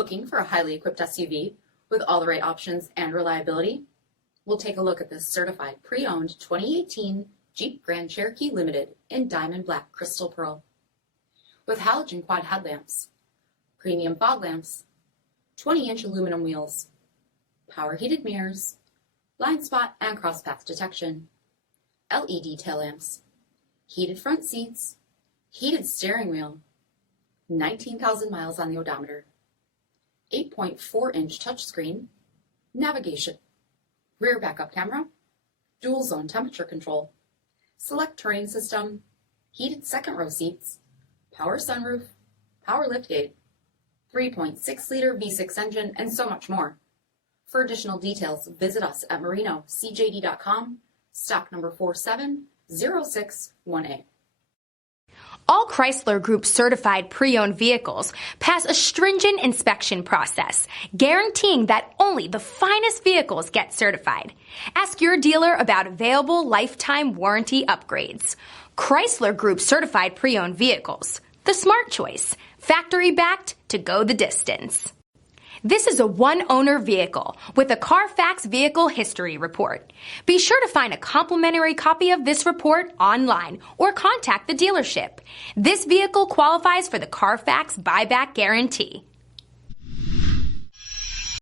Looking for a highly equipped SUV with all the right options and reliability? We'll take a look at this certified pre-owned 2018 Jeep Grand Cherokee Limited in diamond black crystal pearl. With halogen quad headlamps, premium fog lamps, 20-inch aluminum wheels, power heated mirrors, blind spot and cross path detection, LED tail lamps, heated front seats, heated steering wheel, 19,000 miles on the odometer, 8.4-inch touchscreen, navigation, rear backup camera, dual zone temperature control, SELEC-TERRAIN system, heated second row seats, power sunroof, power liftgate, 3.6-liter V6 engine, and so much more. For additional details, visit us at marinocjd.com, stock number 470618. All Chrysler Group certified pre-owned vehicles pass a stringent inspection process, guaranteeing that only the finest vehicles get certified. Ask your dealer about available lifetime warranty upgrades. Chrysler Group certified pre-owned vehicles, the smart choice, factory backed to go the distance. This is a one-owner vehicle with a CARFAX vehicle history report. Be sure to find a complimentary copy of this report online or contact the dealership. This vehicle qualifies for the CARFAX buyback guarantee.